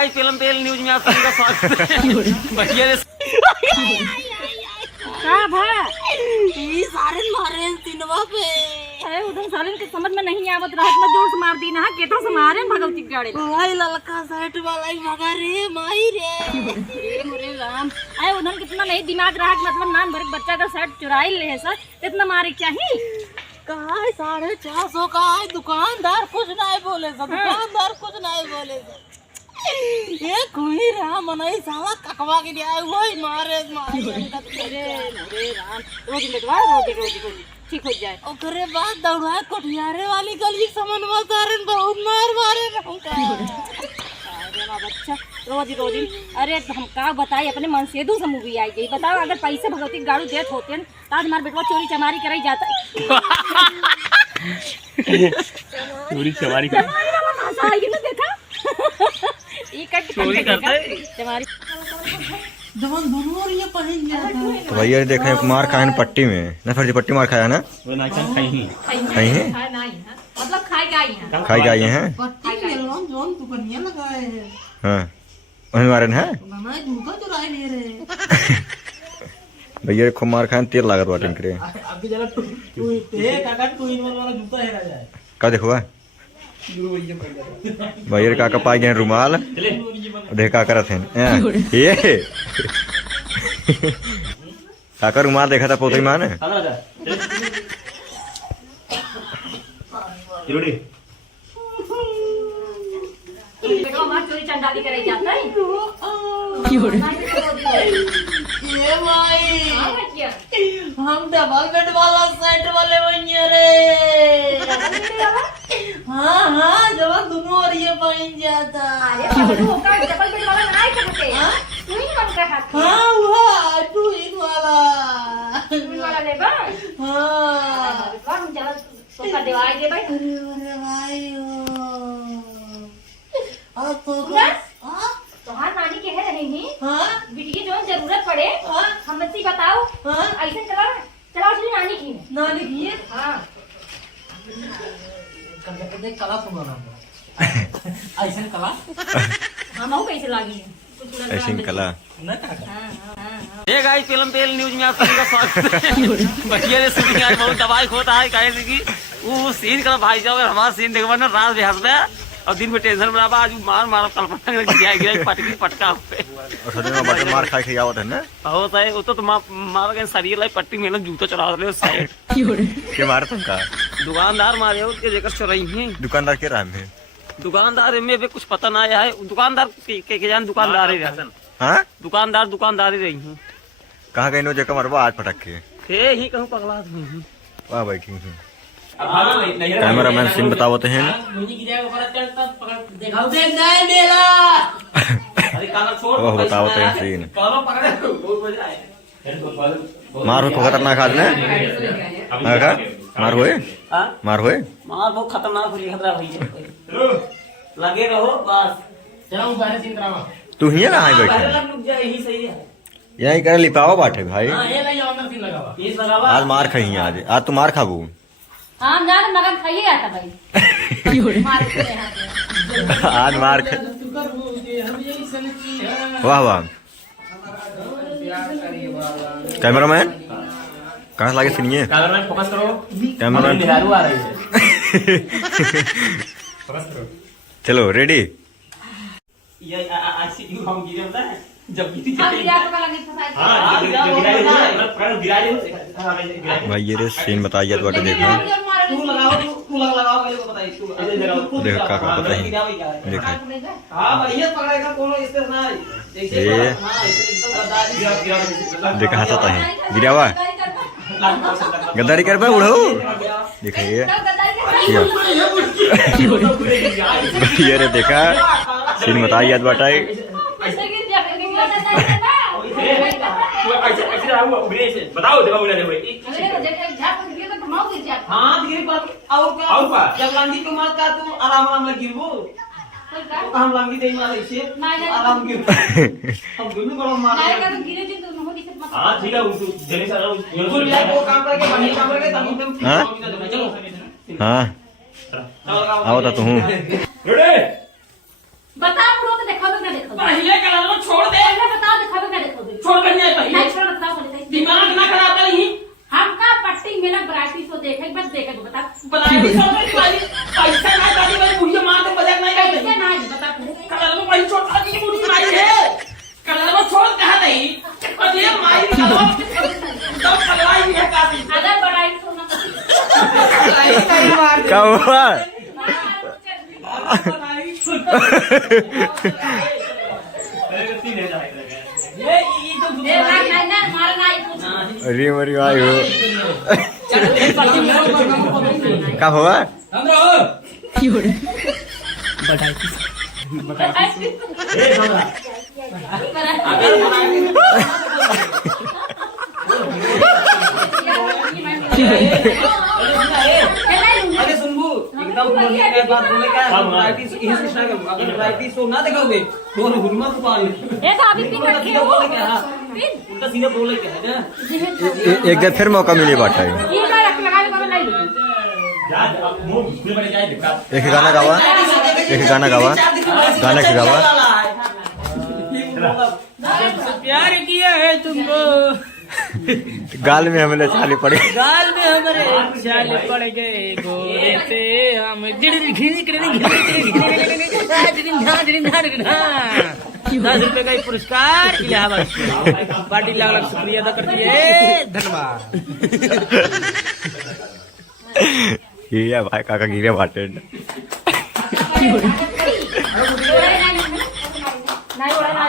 Guys film पेल news में आप सभी का स्वागत है। बढ़िया सारे मारे सिनेमा पे अरे उधर साले के समझ में नहीं आवत रहा इतना जोर से मार दी ना केटा से मारे भगवती गाड़ी भाई ललका शर्ट वाला ही भगा रे माई रे मोरे राम। अरे उधर कितना नहीं दिमाग रहा मतलब नाम भर बच्चा का शर्ट चुराई ले है सर इतना मारे चाहिए कहा 450 का है दुकानदार कुछ नहीं बोले सब दुकानदार कुछ नहीं बोले ये कोई राम मनाई साला ककवा के दिया वही मारे अरे राम रोज बेटवा रोज ठीक हो जाए ओकरे बाद दौड़ाए कोठियारे वाली गली समनवा सारन बहुत मार मारे रहूंगा बच्चा रोज अरे हम का बताए अपने मन से से मूवी आई गई बताओ अगर पैसे भगवती गाड़ू देत होते हैं तो आज हमारे बेटवा चोरी चमारी कराई जाता है चोरी चमारी ना देखा चोरी करते तो भैया देखा मार खाए ना पट्टी में ना फर्जी पट्टी मार खाया ना वो नाचन खाई है मतलब खाई गई हैं पट्टी में जोन तू बढ़िया लगाए है हाँ वही मारे हैं ना जूता चुराए ले रहे भैया खूब मार खाए तेल लागत बाटे करे अभी जरा तू ए काका तू इन वाला जूता है राजा का देखो भैया काका पाई गए रुमाल देख का करत हैं ये काका रुमाल देखा था पोती मां ने चोरी चंडाली कराई जाता है ये भाई हम डबल बेड वाला सेट वाले बनिए रे हाँ हाँ जब दोनों और ये बन जाता हाँ वो टू इन वाला अरे भाई अब तो तुम्हार नानी के है रही हाँ बिटिया जो जरूरत पड़े हम बच्ची बताओ ऐसे चलाओ चलिए नानी की है नानी की हाँ कला सुनो ना ऐसा कला हम कैसे लागी है ऐसी कला ये गाइस फिल्म पेल न्यूज में आप सभी का स्वागत है। बढ़िया शूटिंग आज बहुत दवाई होता है कहे कि वो सीन कर भाई साहब हमारा सीन देखबा ना रात भी हंसबे और दिन में टेंशन में आज मार कल्पना गिरा पटकी पटका पे और सदन में बटे मार खाए आवत है ना बहुत है वो तो मार के शरीर लाई पट्टी में जूता चढ़ा रहे साइड के मारे तुमका दुकानदार मारे हो के जेकर चोरई है दुकानदार के राम है दुकानदार में भी कुछ पता ना आया है दुकानदार के जान दुकानदार ही रहते हाँ दुकानदार ही रही हूँ कहाँ गई नो जगह मरवा आज पटक के थे ही कहूँ पगला वाह बैठी हूँ कैमरा मैन सीन बतावते हैं वो बतावते हैं सीन मार हो खतरनाक आदमी मार हुए मार बहुत खतरनाक खतरा भैया लगे रहो बस तू ही ना आई बैठे यही सही है यही कर लिपावा बाटे भाई आज मार खाई आज तू मार खाबू हम जान मगन खाइए आता भाई आज मार वाह वाह कैमरामैन कहाँ लागे सुनिए कैमरामैन फोकस करो कैमरामैन बिहारू आ रही है फोकस करो चलो रेडी ये आईसीयू हम गिरे होता है जब गिरी हम गिरा तो लगे फसाई भाई ये सीन बताइए तो बाटे देखो तू लगाओ पहले को बताइए तू देखो काका बताइए देखो हां बढ़िया पकड़ेगा कोनो स्टेप ना है ये देखा हंसता है गिरा हुआ गद्दारी कर पाए उड़ो दिखाइए ये रे देखा सीन बताइए आज बताइए बताओ देखो हाँ जब लंगी को मत का तू आराम गिरबो हम लंगी दे मारे से आराम गिर हम दोनों को मार हाँ ठीक है जने सारा बिल्कुल यार वो काम करके बढ़िया काम करके तब तुम चलो हाँ आओ तो तू रेडी बता तो देखो तो भाई छोटा की मुड़ी माई है कलवा छोड़ कहा नहीं और ये माई कलवा तो कलवाई है काफी अगर बड़ाई सोना क्या हुआ ये तो अरे मरी भाई हो क्या हुआ अरे सुनबू एकदम बोलने बात बोले क्या वैरायटी इस कृष्णा का अगर वैरायटी शो ना देखोगे दोनों हुरमा दुकान ये तो अभी पिन रखे हो बोले क्या उनका सीधा बोले क्या है ना एक बार फिर मौका मिली बाटा ये का रख लगा के नहीं एक गाना गावा एक गाना गावा गाना की गावा प्यार किया है तुमको गाल में हमें छाले पड़े गाल में हमारे छाले पड़ गए गोरे से हम 10 रुपए का पुरस्कार इलाहाबाद पार्टी लाख शुक्रिया अदा करती है धन्यवाद गिरिया भाई काका गिरिया बाटे नहीं उड़ा ना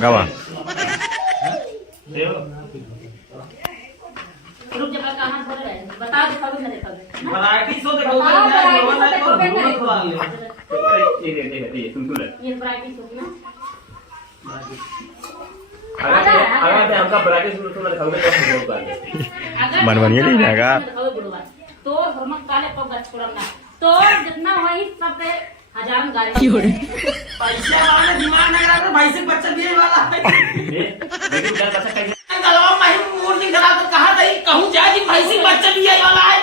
गावा रुक जा कहां बोल रहे हैं बता दिखाओगे ना दिखाओगे वैरायटी शो देखोगे ये वैरायटी शो ना मनमनिए नहीं जाएगा तो हम काले पग छोड़म ना तो जितना वही सब पे हजार में गाड़ी पैसे वाला दिमाग नहीं लगा भाई से बच्चा दिए वाला है गलवा माही मोर जी गला तो कहा नहीं कहूं जा जी भाई से बच्चा दिए वाला है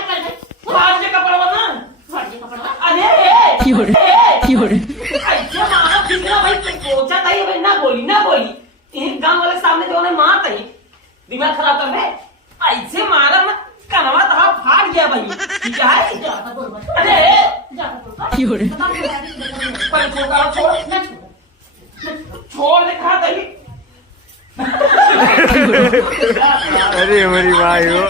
फाड़ के कपड़ा ना अरे अच्छा मारा दिखरा भाई सोचा था ये भाई ना बोली एक गांव वाले सामने जो ने मार तई दिमाग खराब कर रहे ऐसे मारा मत कनवा था फाड़ गया भाई ठीक है अरे पर छोड़ दिखा दही अरे मेरी भाई हो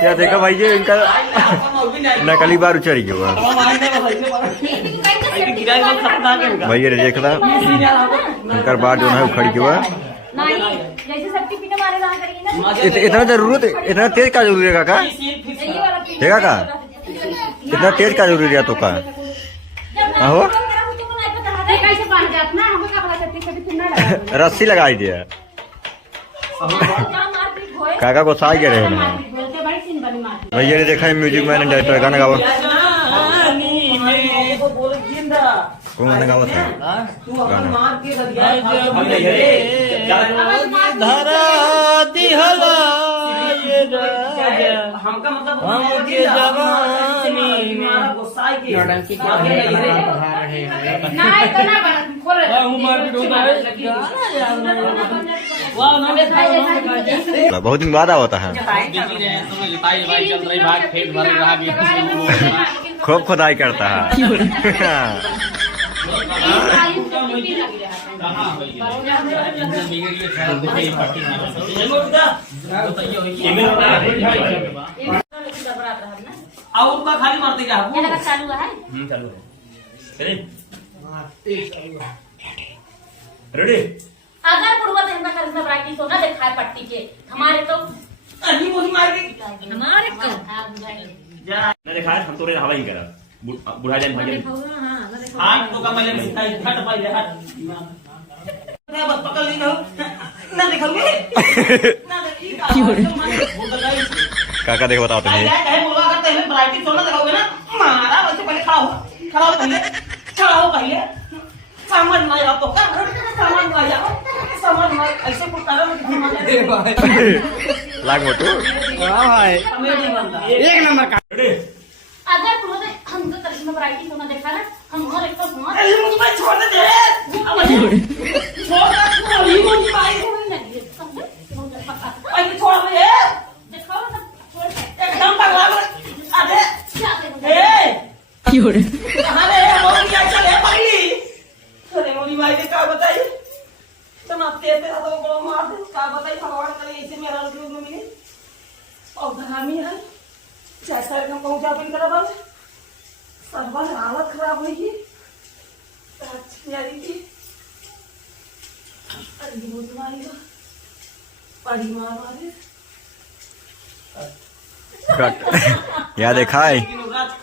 क्या देखा भाई ये इनका नकली बार उचर गया हुआ भाई ये देख रहा इनका बार जो है उखड़ गया हुआ जैसे सबकी पीने मारे रहा करेंगे ना इतना जरूरत इतना तेज का जरूरी है काका है काका इतना तेज का जरूरी है तो का हो कैसे बांध जात ना हमको का पता चलती कभी सुनना लगा रस्सी लगाई दिया काका को साई के रहे ना बोलते भाई सीन बनी मार भैया ने देखा है म्यूजिक मैन डायरेक्टर गाना गावा कौन गाना गावा था धरा दिहला ये राजा हमका मतलब हमके जवानी में गुस्सा की नहीं तो ना खोल बहुत दिन बाद आता है खूब खुदाई करता है खाली मारते क्या चालू है चालू है रेडी अगर पूर्वज हमका करना प्रैक्टिस होना देखा पट्टी के हमारे तो अन्नी बोली मार के हमारे को ना देखा हम तो रे हवा ही करा बुढ़ा जान भाई हां तो का मैंने सिखाई हट भाई हट मैं बस पकड़ ली ना देखोगे ना देखी काका देखो बताओ तुम्हें कहे बोला करते हैं प्रैक्टिस होना देखोगे ना मारा वैसे पहले खड़ा हो पहले समझ में आया तो कर समझ में आया समझ में ऐसे कुछ तारा में लाग मोटू हां भाई एक नंबर का अगर पूर्वज हमको करना प्रैक्टिस होना देखा ना हम और एक तो समझ मुझे छोड़ दे छोड़ ये मुझे भाई अरे छोड़ दे देखो अरे मोरी आई चले पगली अरे मोरी भाई ने का बताई तुम अब तेरे तो बड़ा मार दे का बताई भगवान करे ऐसे मेरा लोग मिले और धरामी है जैसा एकदम पहुंचा बिन करा बस सर्वन हालत खराब हुई है अच्छी यारी थी अरे वो तुम्हारी का पड़ी मारे या देखा है रात